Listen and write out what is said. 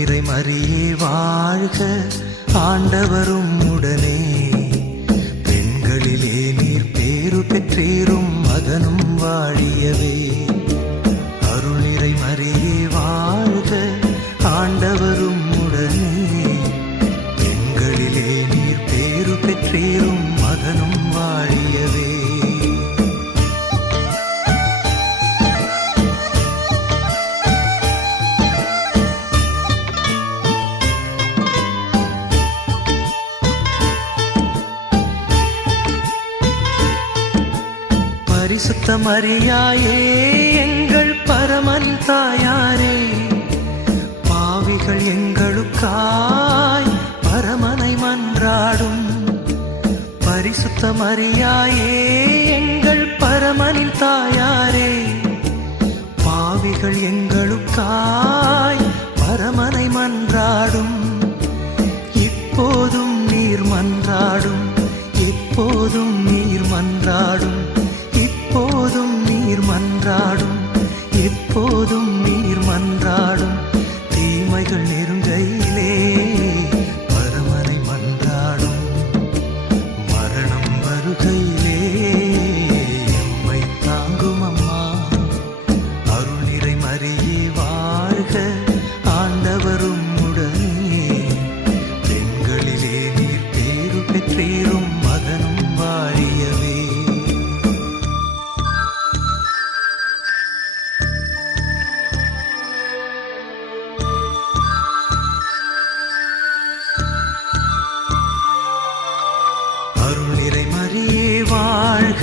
நிறை மரியே வாழ்க, ஆண்டவரும் உடனே. பெண்களிலே நீர் பேரு பெற்றீரும், மகனும் வாழியவே. அருள் நிறை மரியே வாழ்க, ஆண்டவரும் உடனே. பெண்களிலே நீர் பேரு பெற்றீரும், மகனும் வாழியவே. பரிசுத்த மரியாயே எங்கள் பரமன் தாயாரே, பாவிகள் எங்களுக்காய் பரமனை மன்றாடும். பரிசுத்த மரியாயே எங்கள் பரமனின் தாயாரே, பாவிகள் எங்களுக்காய் பரமனை மன்றாடும். இப்போதும் நீர் மன்றாடும், எப்போதும் நீர் மன்றாடும். எப்போதும் நீர் மன்றாடும், எப்போதும் நீர் மன்றாடும். தீமைகள் நெருங்கையிலே பரமனை மன்றாடும். மரணம் வருகையிலே எம்மை தாங்கும் அம்மா. அருள் நிறை மரியே வாழ்க, ஆண்டவரும் உடனே. பெண்களிலே நீர் பேரு பெற்றீரும், மகனும் வாழியவே. அருள் நிறை மரியே வாழ்க,